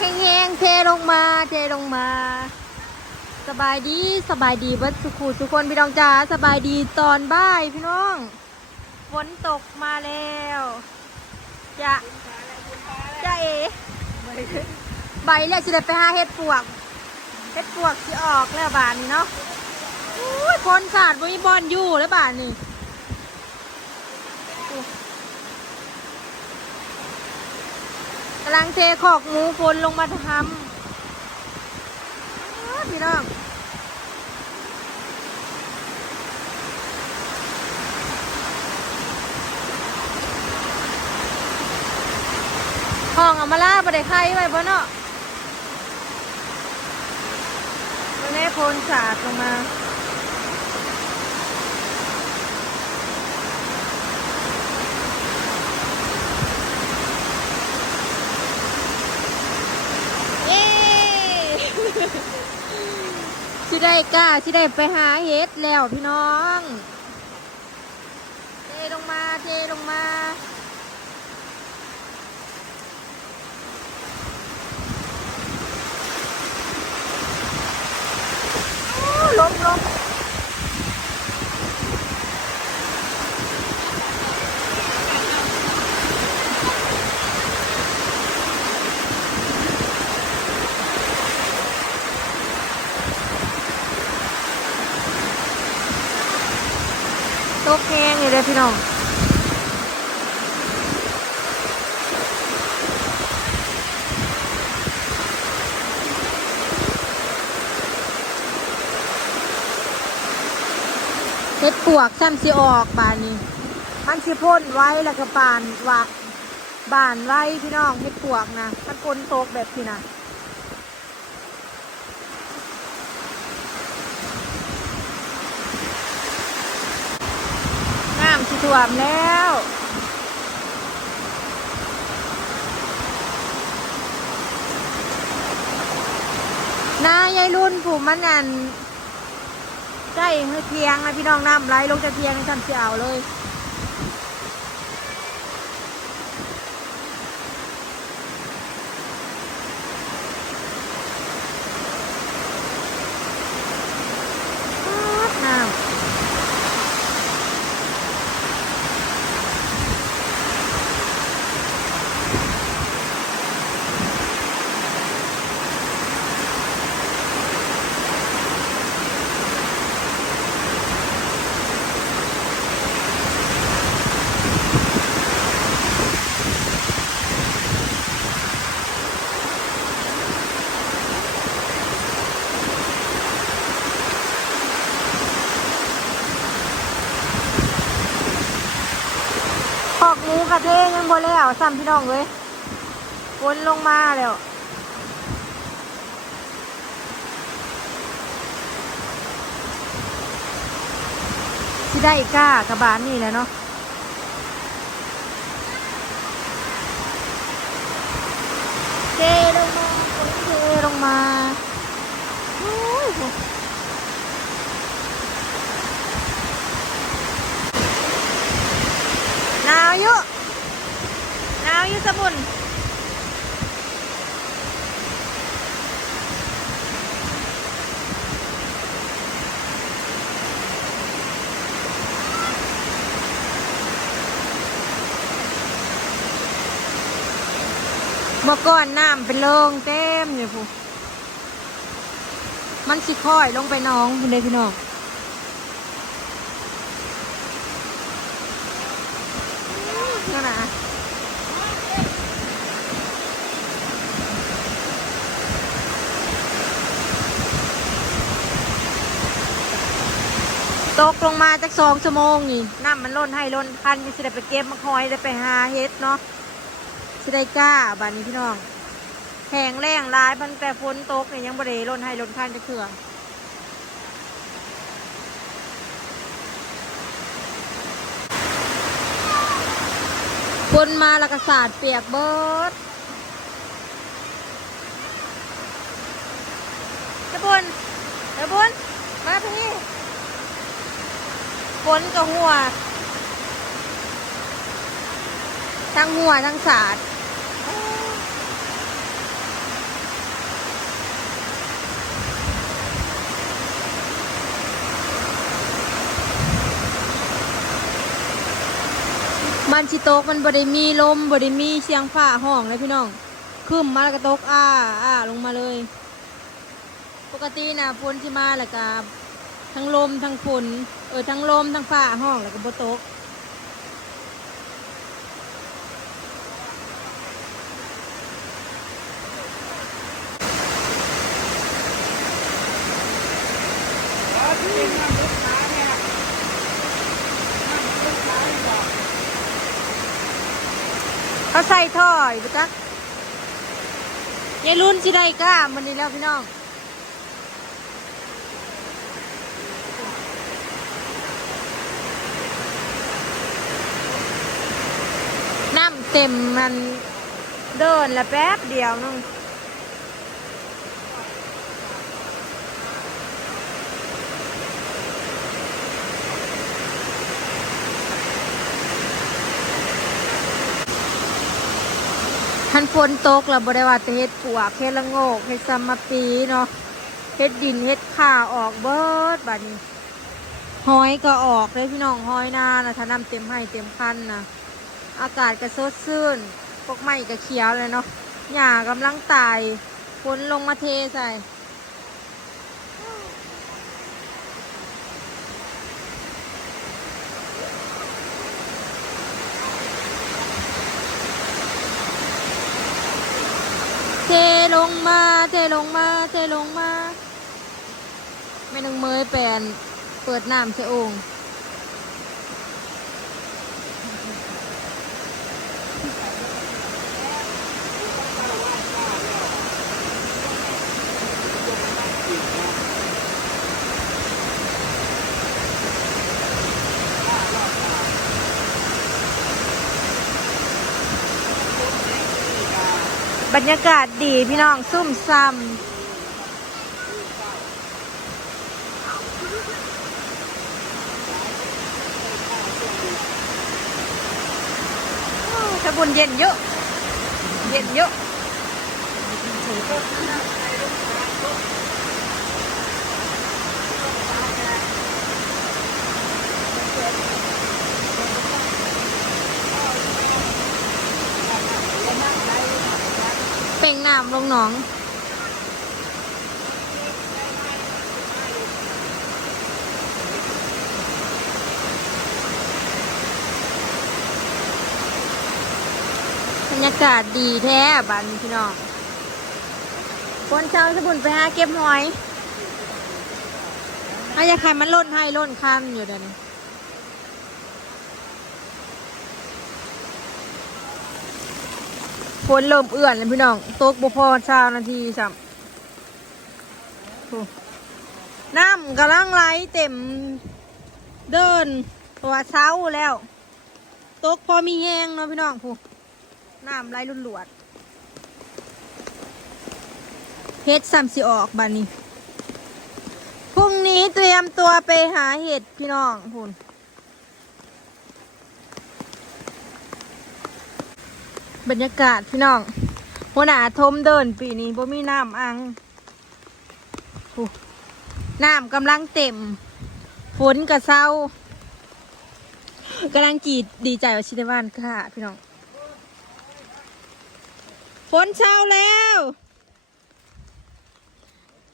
แห้งๆเทลงมาเทลงมา สบายดีสบายดีเบัดสุขุทุกคนพี่น้องจ๋าสบายดีตอนบ่ายพี่น้องฝนตกมาแล้วจะจะเอใบแล้วจะได้ไปหาเห็ดปวกเห็ดปวกที่ออกแล้วบานนี้เนาะอุ้ยคนสาดบ่มีบอลอยู่แล้วบานนี้ กำลังเทขอกหมูฝนลงมาทำพี่น้องห้องเอามาล่าประเดี๋ยวไข่ไว้บนเนาะวันนี้โพนสาดลงมา สิได้กล้าสิได้ไปหาเห็ดแล้วพี่น้อง เทลงมา เทลงมา ล้มล้ม ตกแห้งอยู่เลยพี่น้องเฮ็ดปวกซ้ำสิออกบานนี้ มันสิพ่นไว้แล้วก็บานวักบานไว้พี่น้องเฮ็ดปวกนะมันฝนตกแบบนี้นะำสิท่วมแล้วนายายรุ่นผู้มันอันใช่เฮ้ยเทียงนะพี่น้องน้ำไหลลงจะเทียงฉันจะเอาเลย น้ำออ กระเทยยังบ่แล้วซ้ำพี่น้องเลยฝนลงมาแล้วสิได้ก้ากระบาลนี่แหละเนาะเทลงมาฝนเทลงมาหนาวอยู่หนาวอยู่สมุนมื่อก่อนน้ำเป็นโล่งเต็มอยู่พูมันสิค่อยลงไปน้องคุณเด้พี่น้อง นั่นนะ ตกลงมาจากสองชั่วโมงนี่น้ำมันล้นให้ล้นคันจะสิได้ไปเก็บมะคอยจะไปหาเฮ็ดเนาะสิได้กล้าบานนี้พี่น้องแห้งแรงร้ายมันแต่ฝนตกเนี่ยยังบริล้นให้ล้นคันจะเถื่อฝนมาแล้วก็สาดเปียกเบิดตะบุญตะบุญมาตรง นกับหัว ทั้งหัวทั้งศาสตร์มันชิโตกมันบริมีลมบริมีเชียงฝ้าห้องเลยพี่น้องขึ้นมาแล้วก็ตกอ้าอ้าลงมาเลย ปกติน่ะฝนที่มาแล้วก็ ทั้งลมทั้งฝนเออทั้งลมทั้งฟ้าห้องแล้วก็บโตกเขาใส่ท่ออยู่ปะจ๊ะยายรุ่นสิได้ก้ามันนี่แล้วพี่น้อง น้ำเต็มมันเดินละแป๊บเดียวนึงทันฝนตกแล้วบริวาจะเฮ็ดปวกเฮ็ดละโงกเฮ็ดซัมมาปีเนาะเฮ็ดดินเฮ็ดข่าออกเบิดบัดนี้หอยก็ออกเลยพี่น้องหอยน้านะถ้าน้ำเต็มให้เต็มคันนะ อากาศก็สดชื่นพวกไม้ก็เขียวเลยเนาะหญ้ากำลังตายฝนลงมาเทใส่เทลงมาเทลงมาเทลงมาแม่นึงเมยแปลนเปิดน้ำใส่โอ่ง รรยากาศดีพี่น้องซุ่มซ้ำถ้าบุญเย็นเยอะ เย็นเยอะ เป่งน้ำลงหนอง บรรยากาศดีแท้บ้านพี่น้องคนเช้าสบุนไปหาเก็บหอยอายากให้มันล่นให้ล่นคันอยู่เดี๋ยวนี้ ฝนเริ่มเอื่อนแล้วพี่น้องตกบ่พอเช้านาทีสัมน้ำกำลังไหลเต็มเดินตัวเช้าแล้ว ตกพอมีแห้งเนาะพี่น้องผู้น้ำไหลลุ่นหลวดเฮ็ดซ้ำสิออกบานนี้พรุ่งนี้เตรียมตัวไปหาเห็ดพี่น้องคุณ บรรยากาศพี่น้องหัวหน้าทมเดินปีนี้บ่มีน้ำอังน้ำกำลังเต็ม ฝนกระเซากำลังจีดดีใจว่าชิไดบ้านค่ะพี่น้อง ฝนเช้าแล้ว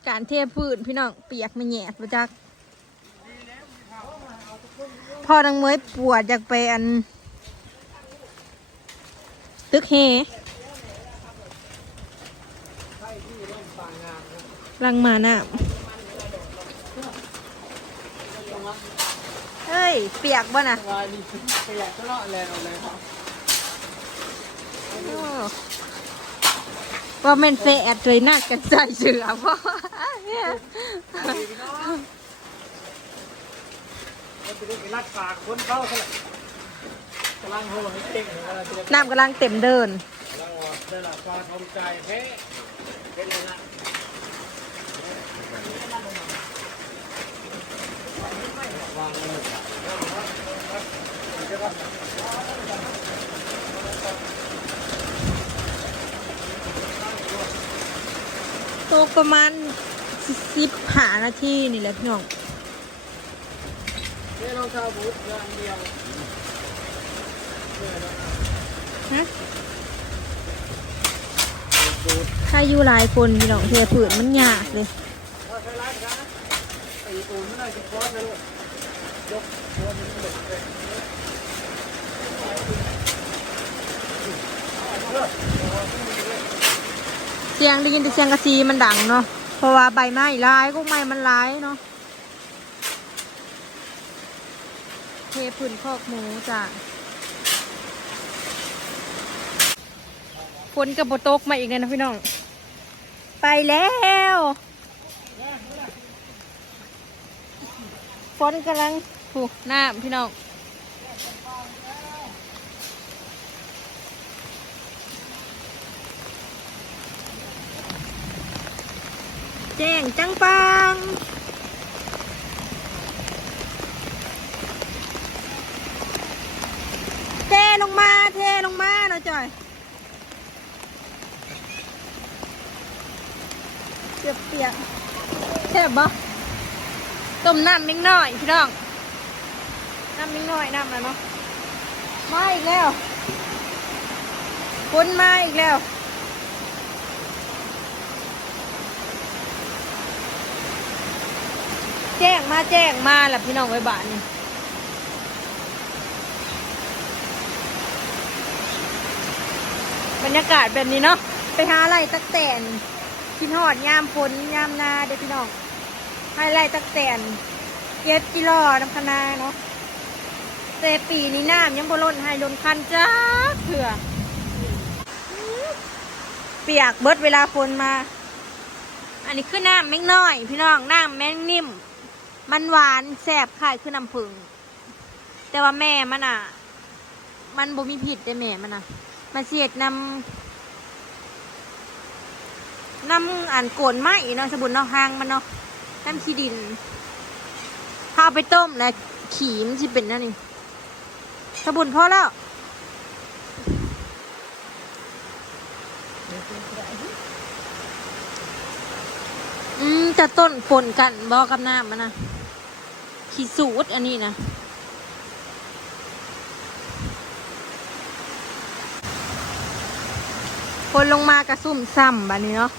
การเทพื้นพี่น้องเปียกไม่แหยดมาจัก พอดังเมยปวดอยากไปอัน ตึกเฮลังมาน้ำเฮ้ย เปียกบ่น่ะวายดีขยะก็เลาะแรงเอาเลยครับโอ้ว่าแม่นเฟแอดเลยนักกันใจเสือพ่อเนี่ยพี่น้องมันจะได้ไปรักษาคนเข้าเท่าไหร่กำ ลังโหให้เก่งเลยเวลาจะได้น้ำกำลังเต็มเดินกำลังว่าได้รับการทำใจแพ้เป็นยังไงตกประมาณสิบหานาทีนี่แหละพี่น้องนี่น้องชาบุตรงานเดียว ฮะถ้าอยู่หลายคนพี่น้องเทผืนมันยากเลยเอดมันหลุดเลยเสียงได้ยินแต่เสียงกระซีมันดังเนาะเพราะว่าใบไม้ร้ายก็ไม้มันร้ายเนาะเทผืนคอกหมูจ้ะ ฝนกับบตกมาอีกเลยนะพี่น้อง ไปแล้วฝนกำลังถูกน้ำพี่น้องแจ้งจังปังเทลงมา เทลงมาเนาะจอย เปียกเปียกแซ่บบ่ต้มน้ำมิ้งหน่อยพี่น้องน้ำมิ้งหน่อยน้ำแล้วเนาะมาอีกแล้วคนมาอีกแล้วแจ้งมาแจ้งมาแหละพี่น้องไว้บ้านนี่บรรยากาศแบบนี้เนาะไปหาอะไรตักแตน กินหอดยามฝนยามนาเด้อพี่น้องให้ไรตักแตนเก็บกิโลน้ำคะนาเนาะแต่ปีนี้น้ำยังบ่ล้นให้ล้นคันจ้าเถื่อเปียกเบิดเวลาฝนมา อันนี้คือน้ำแมงน้อย พี่น้องน้ำแมงนิ่ม มันหวานแซบคลายคือน้ำผึ้งแต่ว่าแม่มันอะ มันบ่มีผิดได้แม่มันอะ มันเสียดนำ น้ำอันโกนไหมเนาะสบุนเนาะหางมันเนาะน้ำขี้ดินถ้าเอาไปต้มนะขีมจะเป็นนั่นนี่สบุนพอแล้วอืมจะต้นปนกันบอกกับน้ำมันนะขี้สูดอันนี้นะคนลงมากระซุ่มซ้ำแบบนี้เนาะ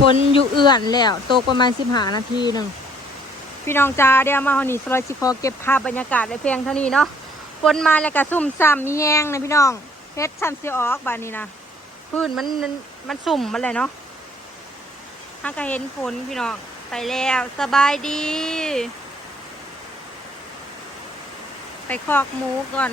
คนอยู่เอื่อนแล้วตกประมาณสิบหานาทีหนึ่งพี่น้องจ้าเดี๋ยวมาหอนี่สลอยสิคอเก็บภาพบรรยากาศไว้เพียงเท่านี้เนาะฝนมาแล้วก็ซุ่มซ้ำมีแยงนะพี่น้องเพชรชันเสียออกบานนี้นะพื้นมันมันมันสุ่มมันเลยเนาะถ้าก็เห็นฝนพี่น้องไปแล้วสบายดี ไปคอกหมูก่อน